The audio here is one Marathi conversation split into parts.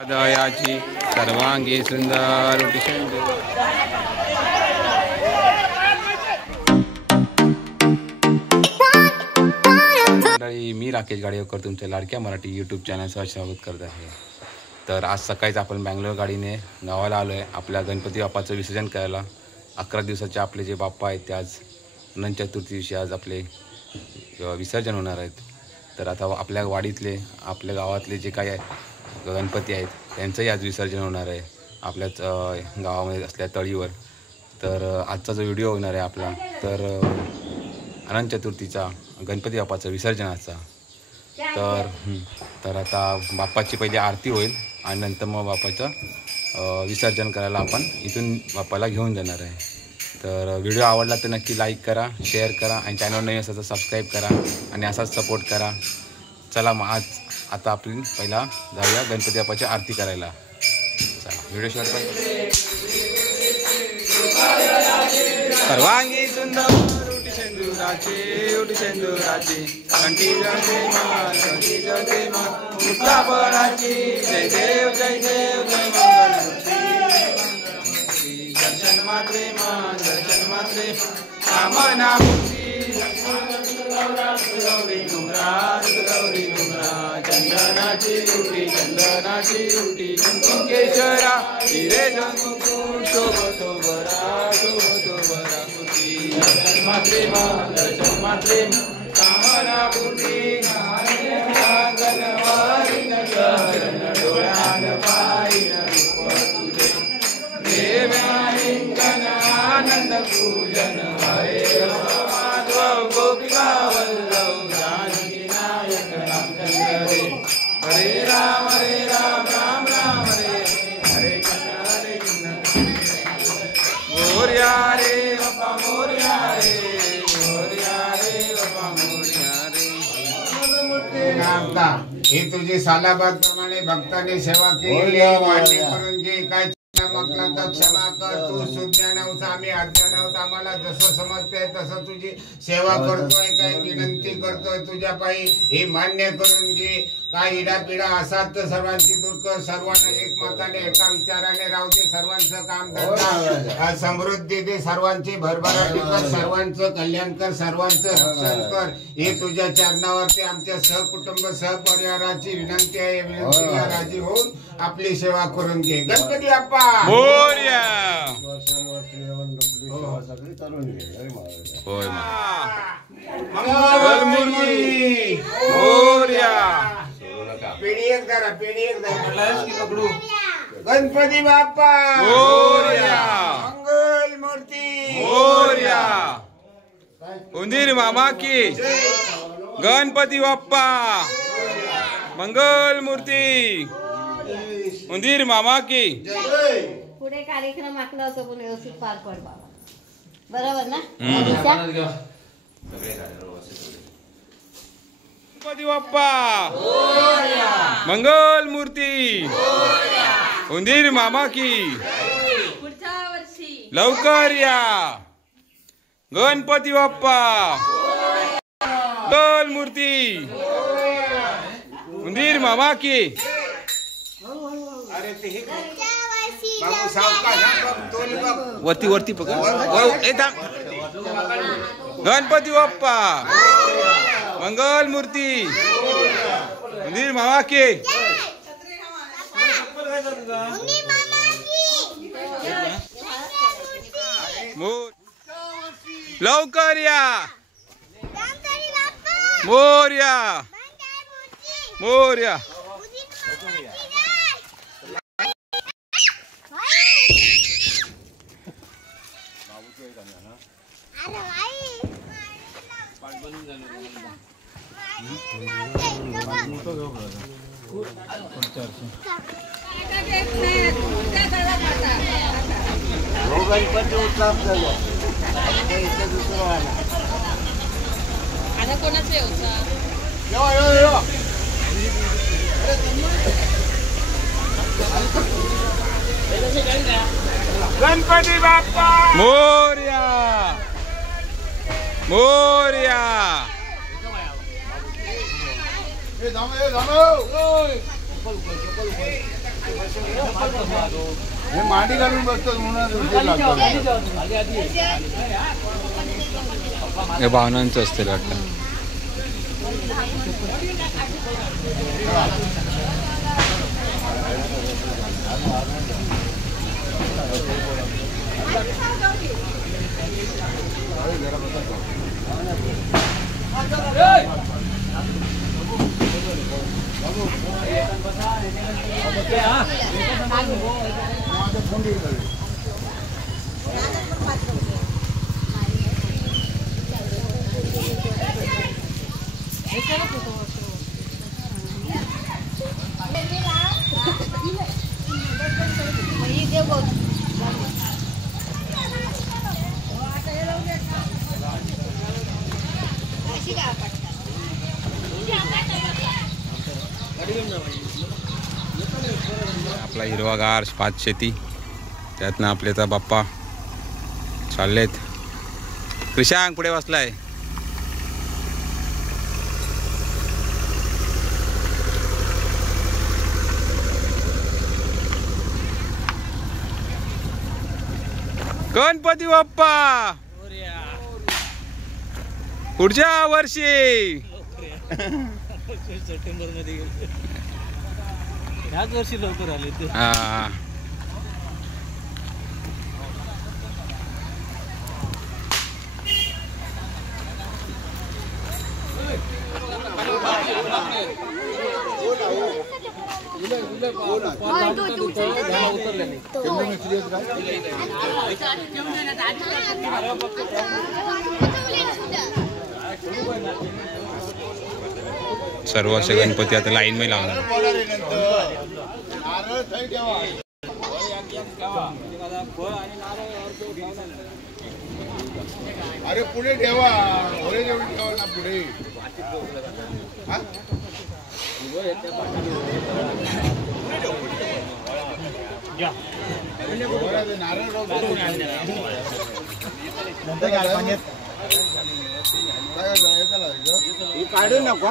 दयाची सर्वांगी सुंदर मी राकेश गाडीवकर तुमच्या लाडक्या मराठी यूट्यूब चॅनलसह स्वागत करत आहे। तर आज सकाळीच आपण बँगलोर गाडीने गावाला आलो आहे आपल्या गणपती बाप्पाचं विसर्जन करायला। 11 दिवसाचे आपले जे बाप्पा आहेत ते आज अनंत चतुर्थी दिवशी आज आपले विसर्जन होणार आहेत। तर आता आपल्या वाडीतले आपल्या गावातले जे काही गणपती आहेत त्यांचंही आज विसर्जन होणार आहे आपल्याच गावामध्ये असल्या तळीवर। तर आजचा जो व्हिडिओ होणार आहे आपला तर अनंत चतुर्थीचा गणपती बाप्पाचं विसर्जनाचा। तर आता बाप्पाची पहिली आरती होईल आणि नंतर मग बाप्पाचं विसर्जन करायला आपण इथून बाप्पाला घेऊन जाणार आहे। तर व्हिडिओ आवडला तर नक्की लाईक करा, शेअर करा आणि चॅनल नवीन असेल तर सबस्क्राईब करा आणि असाच सपोर्ट करा। चला मग आता आपण पहिला जाऊया गणपती बाप्पाची आरती करायला। चला व्हिडिओ शॉर्ट सर्वांगी सुंदर उटी शेंदुराची कंठी जळते मान उत्तापणाची जय देव जय देव जय मंगलमूर्ती दर्शन मात्रे कामना मूर्ती गौरी डोंगरा चंदनाची उटी केशरा हिरे जंगुकुळ शोभतो बरा दर्शन मात्रे कामना मूर्ती गणवारी नगरण डोळ्यान पाहिन रूप तुझे देव्यालिंगन आनंद पूजन हरे माधव गोपिका वल्लभ जानकी नायक रामचंद्र हरे राम राम राम हरे हरे कृष्ण मोरया रे बाप्पा मोरया रे बाप्पा मोरया रे। ही तुझी सालाबाद प्रमाणे भक्तांनी सेवा केली मान्य करून घे। काय म्हटलं तर क्षमा कर, तू सुज्ञान होता आम्ही अज्ञान होता, आम्हाला जसं समजतंय तसं तुझी सेवा करतोय, काय विनंती करतोय तुझ्या पायी हे मान्य करून घे। काय इडापिडा असात तर सर्वांची दूर कर, सर्वांना एकमताने एका विचाराने राहू दे, सर्वांचं काम धंदा समृद्धी दे, सर्वांची भरभराटी कर, सर्वांचं कल्याण कर, सर्वांचं रक्षण कर। हे तुझ्या चरणावरती आमच्या सहकुटुंब सहपरिवाराची विनंती आहे। विनंतीला राजी होऊन आपली सेवा करून घे। गणपती बाप्पा मोरया मंगलमूर्ती मोरया पेढी एक धरा पकडू। गणपती बाप्पा मोरया मंगलमूर्ती मोरया उंदीर मामा की गणपती बाप्पा मंगल मूर्ती उंदीर मामा की पुढे कार्यक्रम आखला होता पण व्यवस्थित पार पड बाबा, बरोबर ना? गणपती बाप्पा मंगल मूर्ती उंदीर मामा की पुढच्या वर्षी लवकर या। गणपती बाप्पा मंगल मूर्ती उंदीर मामा की वरती पकड गणपती बाप्पा मंगल मूर्ती उंदीर मामा की लवकर या। मोरया मोरया गणपती बाप्पा मोरया मोरया हे मांडी घालून बसतो म्हणून हे भावनांचं असतील वाटतं. आपला हिरवागार भात शेती, त्यातनं आपले तर बाप्पा चाललेत. कृषांक पुढे बसलाय. गणपती बाप्पा पुढच्या वर्षी. सप्टेंबर मध्ये ह्याच वर्षी लवकर आले ते. सर्व असे गणपती आता लाईन मध्ये लावणार. अरे पुढे ठेवा, पुढे जेवढी ठेवा ना पुढे. काढू नको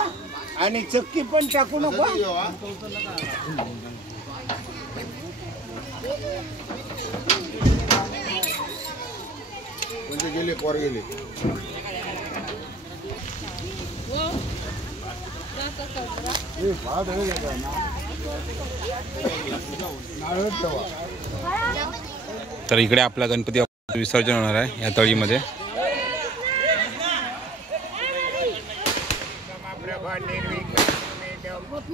आणि चक्की पण टाकू नको. म्हणजे गेले पोर गेले. तर इकडे आपला गणपती विसर्जन होणार आहे या तळीमध्ये.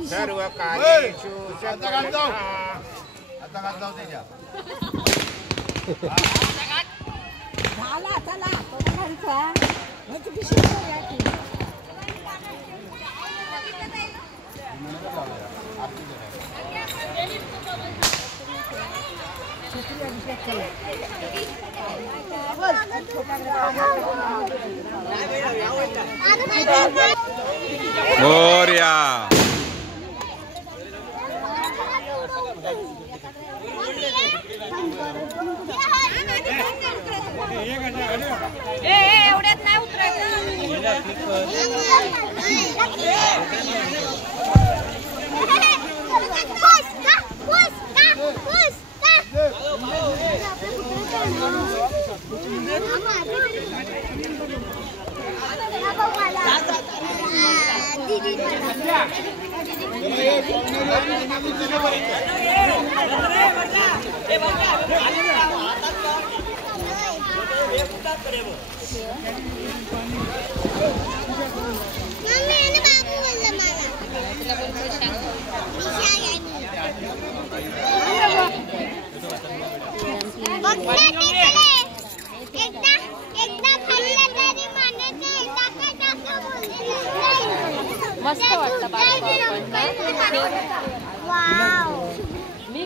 सर्व कामेषु मोरया. एवढ्यात नाही उतरायचं. मस्त वाटतं मी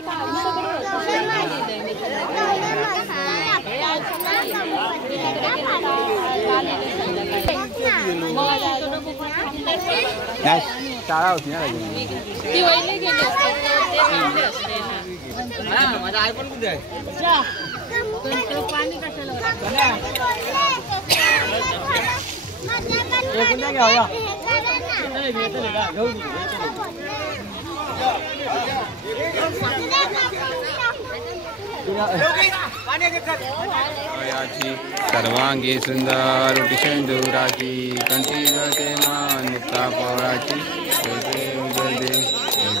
शाळा होती ना ती वहिले गेली माझा आई पण कुठे आहे. पाणी कशाला घेऊन याची सर्वांगी सुंदर शेंदुराची कंठी गते मान मुक्ता पवळाची जय देव जय देव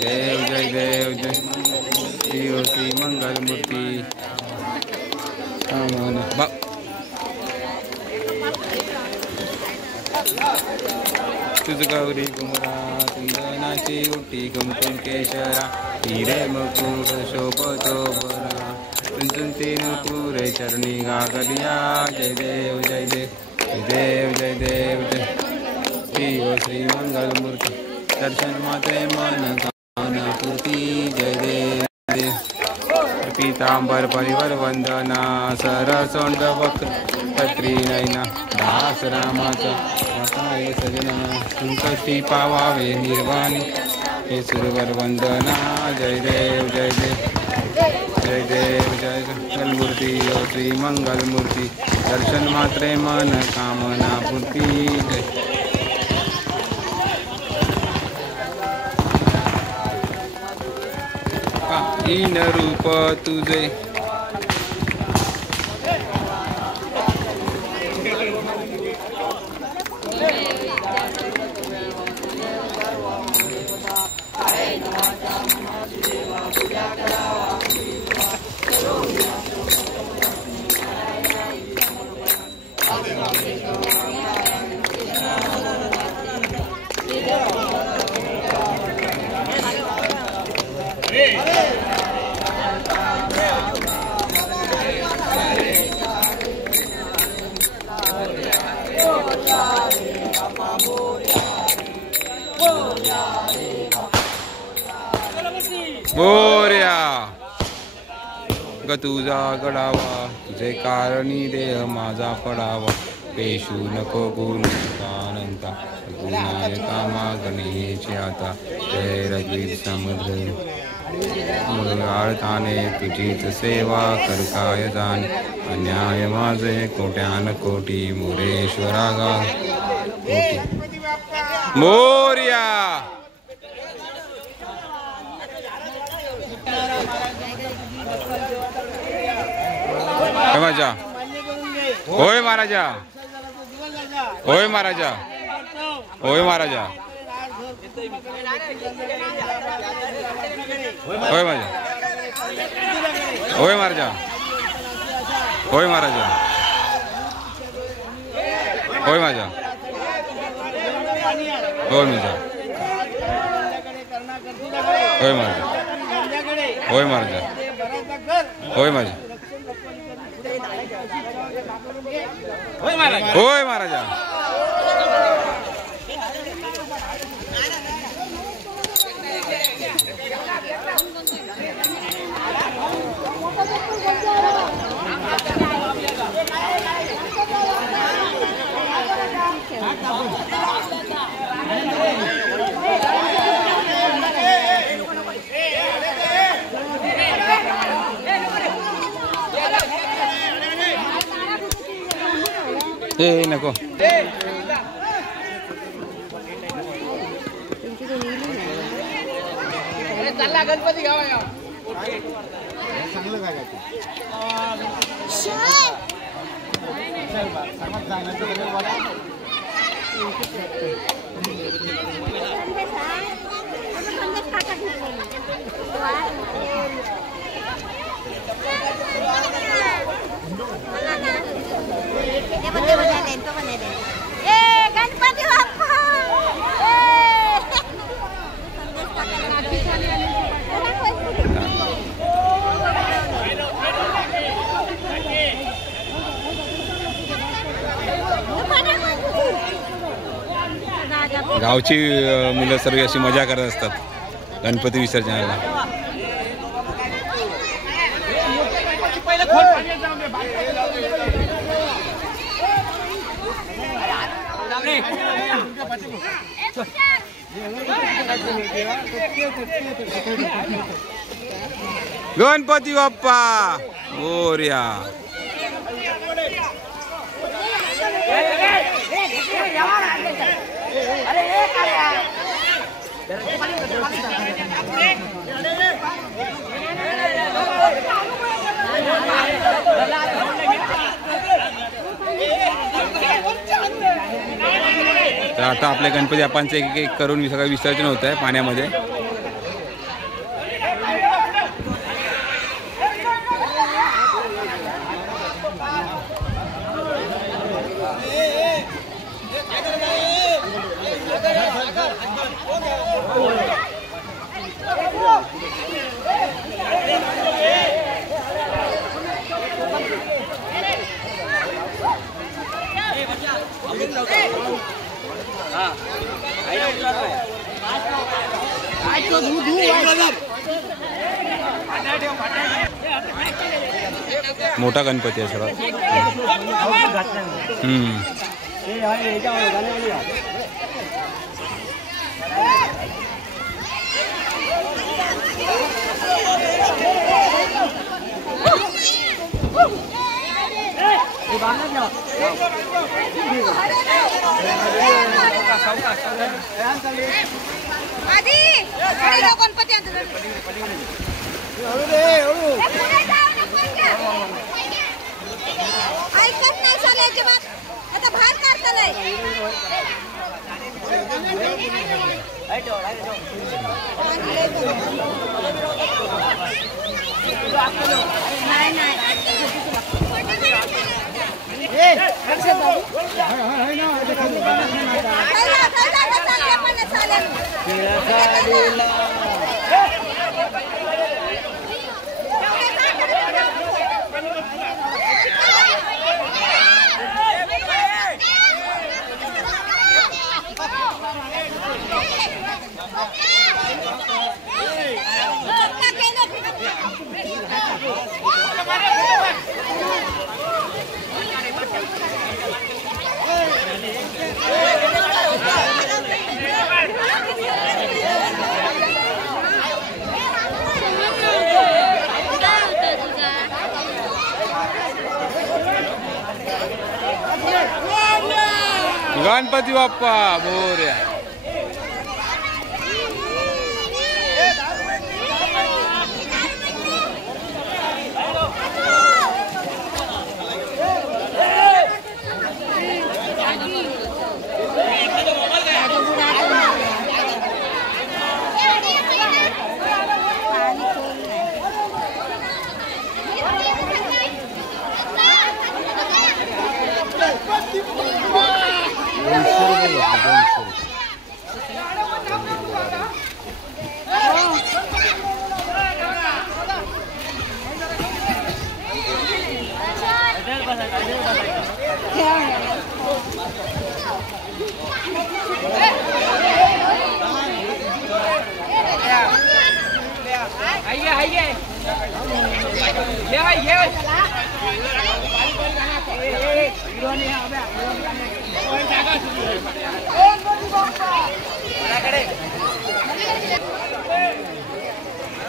जय देव जय देव जय श्री मंगल मूर्ती तुझ गौरी कुमरा चंदनाची उटी कुमकुम केशरा हिरे मकुट शोभतो बरा तीन पुरे चरणी गागलिया जय देव जय देव जय देव जय देव जय श्री मंगल मूर्ती दर्शन मात्रे मन कामना पूर्ती जय देव देव पीतांबर परिवर वंदना सरसोंड वक्र पत्री नयना दास रामाचा हे सजना संकष्टी पावावे निर्वाणी हे सुरवर वंदना जय देव जय देव जय देव जय मंगलमूर्ती श्री मंगलमूर्ती दर्शन मात्रे मन कामना पूर्ती जय इन रूप तुझे बोर्या ग तुझा गडावा तुझे कारणी देह माझा पडावा पेशू नको गुरुनंता गुणायका मागणीचे आता जय रघुवीर समुद्र आळताने तुझीच सेवा कर काय जाण अन्याय माझे कोट्यान कोटी मोरेश्वरा गा मोर्या महाराजा होय महाराजा होय महाराजा होय महाराजा होय महाराजा होय महाराजा होय महाराजा होय महाराजा होय महाराजा होय महाराजा होय महाराजा होय महाराजा होय महाराजा नको चालला गणपती गावा गणपती बाप्पा गावची मुलं सर्व अशी मजा करत असतात गणपती विसर्जनाला. गणपती बाप्पा मोरया. आता आपल्या गणपती बाप्पांचं एक एक करून सगळं विसर्जन होत आहे पाण्यामध्ये. मोठा गणपती आहे सर्वात. ऐकत नाही चालायचे बात आता बाहेर काढताय. गणपती बाप्पा मोरया.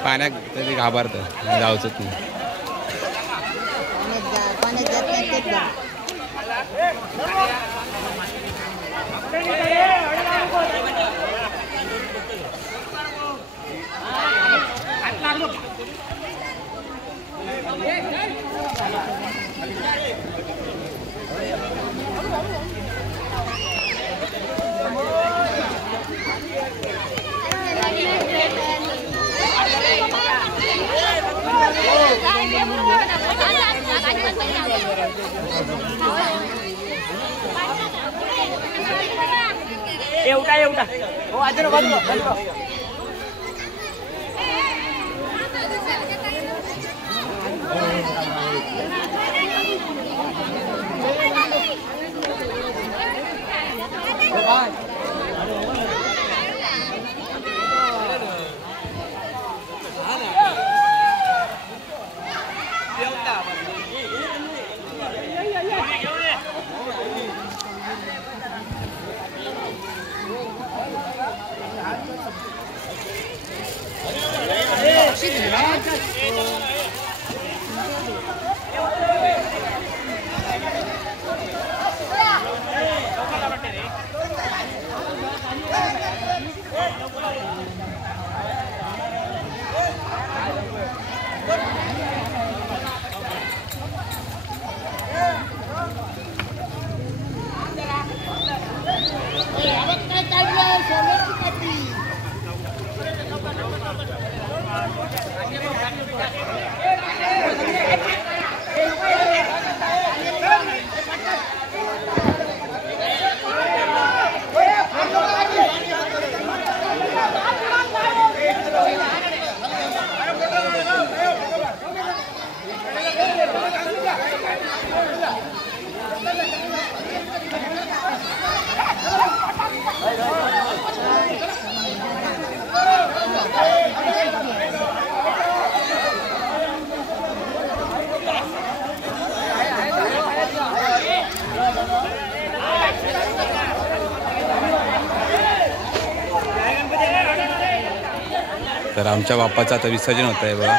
पाण्यात तरी घाबरतं जाऊच नाही. एवढा हो अजून बाजूला तर आमच्या बाप्पाचं आता विसर्जन होत आहे बघा.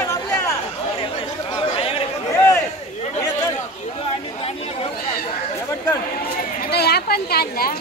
आता या पण काढल्या.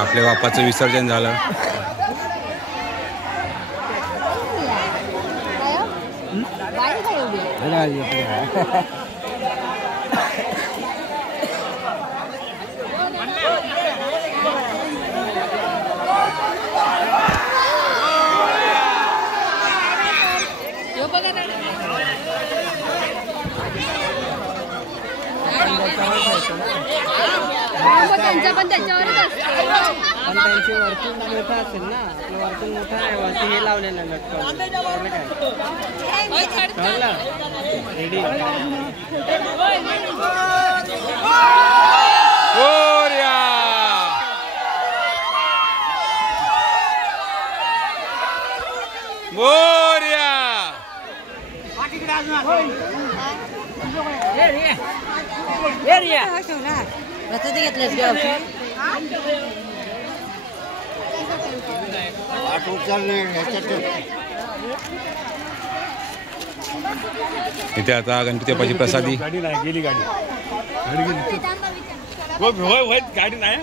आपल्या बाप्पाचं विसर्जन झालं. त्यांच्या पण त्याच्यावरच असते. पण त्यांची वर्तुळ मोठा असेल ना, आपलं वर्तुळ मोठं आहे, वरती हे लावलेलं लटकवलं रेडी. इथे आता गणपती बाप्पाची प्रसादी. गाडी नाही गेली, गाडी गाडी नाही.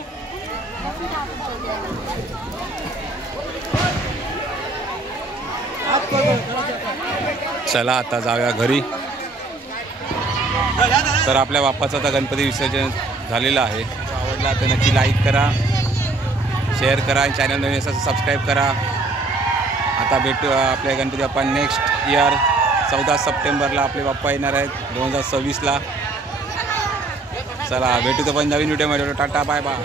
चला आता जाऊया घरी. तर आपल्या बाप्पाचं आता गणपती विसर्जन झालेलं आहे. आवडला तर नक्की लाईक करा, शेअर करा आणि चॅनल नवीन असेल सबस्क्राईब करा. आता भेटू आपल्या गणपती बाप्पा नेक्स्ट इयर 14 सप्टेंबरला आपले बाप्पा येणार आहेत 2026ला. चला भेटू तर पण नवीन व्हिडिओमध्ये. टाटा बाय बाय.